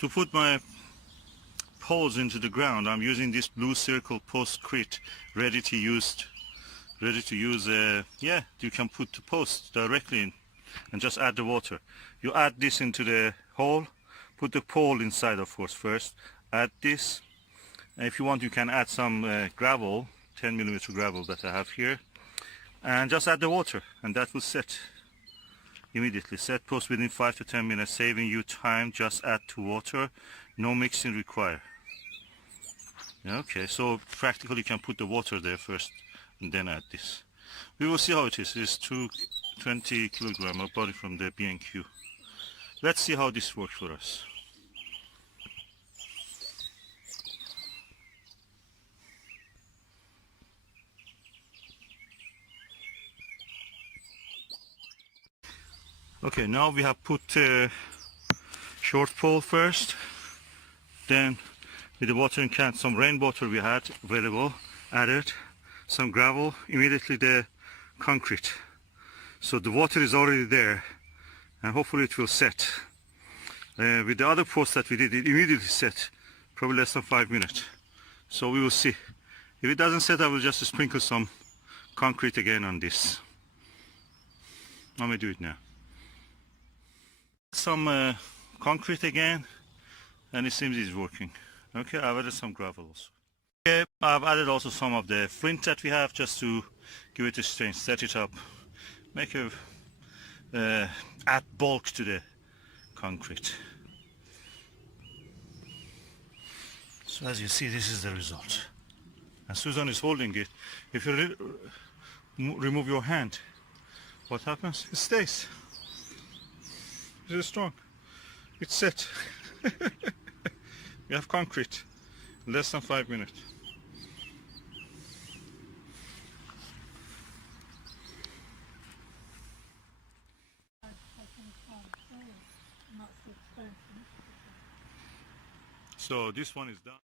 To put my poles into the ground, I'm using this blue circle Postcrete, ready to use. Yeah, you can put the post directly in and just add the water. You add this into the hole, put the pole inside, of course, first. Add this. And if you want, you can add some gravel, 10mm gravel that I have here, and just add the water, and that will set immediately. Set post within 5 to 10 minutes, saving you time. Just add to water, no mixing required. Okay, so practically you can put the water there first and then add this. We will see how it is. It's 220 kilogram. I bought it from the B&Q. Let's see how this works for us. Okay, now we have put short pole first, then with the watering can, some rainwater we had available, added some gravel, immediately the concrete. So the water is already there, and hopefully it will set. With the other post that we did, it immediately set, probably less than 5 minutes. So we will see. If it doesn't set, I will just sprinkle some concrete again on this. Let me do it now. Some concrete again, and it seems it's working. Okay, I've added some gravel also. Okay, I've added also some of the flint that we have, just to give it a strength, set it up, make a add bulk to the concrete. So as you see, this is the result. And Susan is holding it. If you remove your hand, what happens? It stays. It is strong. It's set. We have concrete in less than 5 minutes. So this one is done.